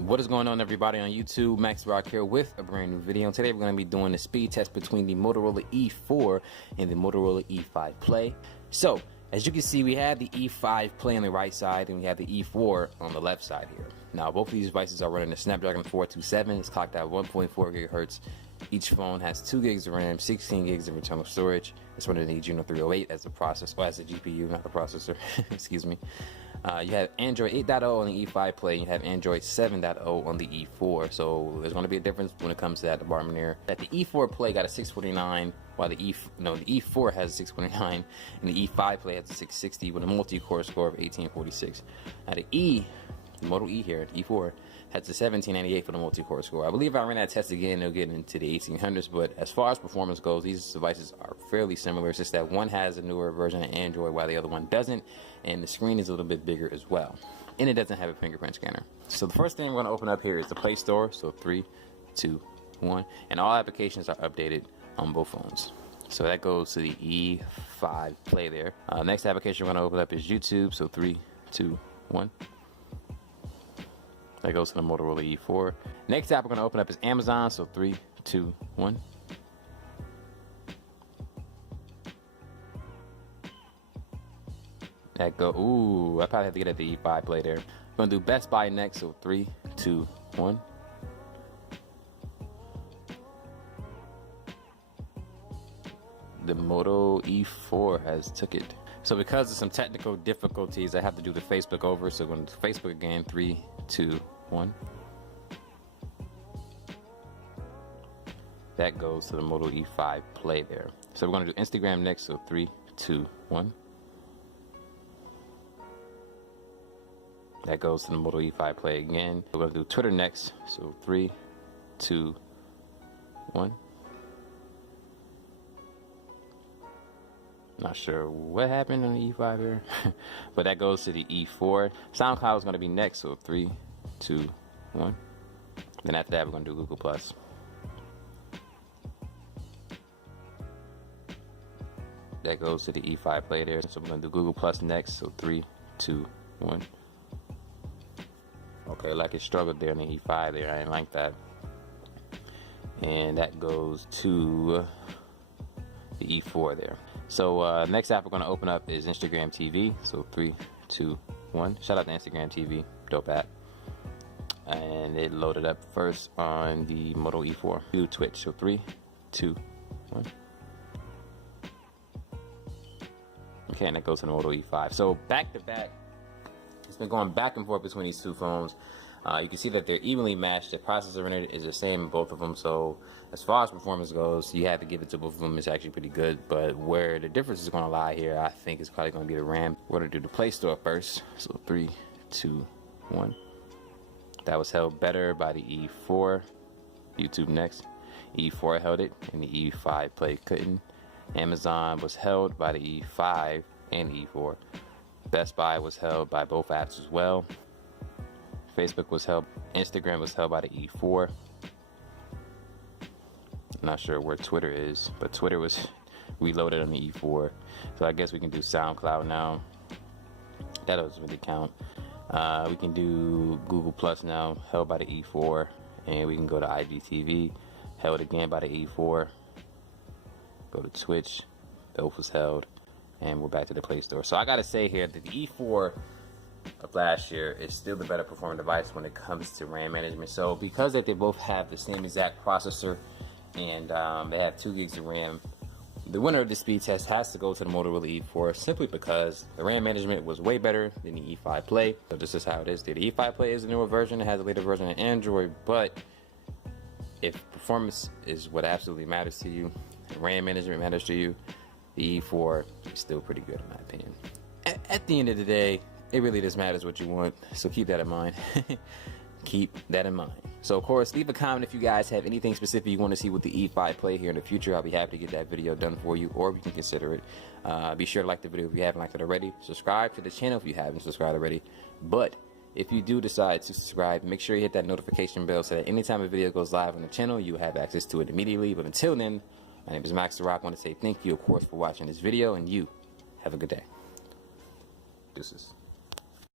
What is going on, everybody on YouTube? Max Rock here with a brand new video. Today we're going to be doing the speed test between the Motorola E4 and the Motorola E5 Play. So as you can see, we have the E5 Play on the right side and we have the E4 on the left side here. Now both of these devices are running the Snapdragon 427. It's clocked at 1.4 gigahertz. Each phone has 2 gigs of RAM, 16 gigs of internal storage. It's running the Adreno 308 as the processor, or as the GPU, not the processor. Excuse me. You have Android 8.0 on the E5 Play. You have Android 7.0 on the E4. So there's going to be a difference when it comes to that department here. That the E4 Play got a 649, while the E4 has a 649, and the E5 Play has a 660 with a multi-core score of 1846. Now the Moto E here, the E4, has a 1798 for the multi-core score. I believe I ran that test again, they'll get into the 1800s, but as far as performance goes, these devices are fairly similar. It's just that one has a newer version of Android while the other one doesn't, and the screen is a little bit bigger as well. And it doesn't have a fingerprint scanner. So the first thing we're going to open up here is the Play Store. So 3, 2, 1. And all applications are updated on both phones. So that goes to the E5 Play there. Next application we're going to open up is YouTube. So 3, 2, 1. That goes to the Motorola E4. Next app we're going to open up is Amazon. So 3, 2, 1. That go. Ooh, I probably have to get at the E5 Play there. We're going to do Best Buy next. So 3, 2, 1. The Moto E4 has took it. So because of some technical difficulties, I have to do the Facebook over. So we're going to do Facebook again. 3, 2, 1. That goes to the Moto E5 Play there. So we're going to do Instagram next. So 3, 2, 1. That goes to the Moto E5 Play again. We're going to do Twitter next. So 3, 2, 1. Not sure what happened on the E5 here, but that goes to the E4. SoundCloud is going to be next, so 3, 2, 1. Then after that, we're going to do Google+. That goes to the E5 Play there. So we're going to do Google+ next, so 3, 2, 1. Okay, like it struggled there in the E5 there. I didn't like that. And that goes to the E4 there. So next app we're going to open up is Instagram TV. So 3, 2, 1. Shout out to Instagram TV, dope app. And it loaded up first on the Moto E4. Do Twitch. So 3, 2, 1. Okay, and that goes to the Moto E5. So back to back, it's been going back and forth between these two phones. You can see that they're evenly matched. The processor in it is the same in both of them. So as far as performance goes, you have to give it to both of them. It's actually pretty good. But where the difference is going to lie here, I think it's probably going to be the RAM. We're going to do the Play Store first. So 3, 2, 1. That was held better by the E4. YouTube next. E4 held it, and the E5 Play couldn't. Amazon was held by the E5 and E4. Best Buy was held by both apps as well. Facebook was held. Instagram was held by the E4. I'm not sure where Twitter is, but Twitter was reloaded on the E4. So I guess we can do SoundCloud now. That doesn't really count. We can do Google Plus now, held by the E4. And we can go to IGTV, held again by the E4. Go to Twitch, both was held. And we're back to the Play Store. So I gotta say here that the E4 of last year is still the better performing device when it comes to RAM management. So because that they both have the same exact processor and they have 2 gigs of RAM, the winner of the speed test has to go to the Motorola E4 simply because the RAM management was way better than the E5 Play. So this is how it is. The E5 Play is a newer version. It has a later version of Android, but if performance is what absolutely matters to you, and RAM management matters to you, the E4 is still pretty good in my opinion. At the end of the day, it really just matters what you want, so keep that in mind. Keep that in mind. So of course, leave a comment if you guys have anything specific you want to see with the E5 Play here in the future. I'll be happy to get that video done for you, or we can consider it. Be sure to like the video if you haven't liked it already. Subscribe to the channel if you haven't subscribed already. But if you do decide to subscribe, make sure you hit that notification bell so that anytime a video goes live on the channel, you have access to it immediately. But until then, my name is Max the Rock. I want to say thank you, of course, for watching this video, and you have a good day. Deuces.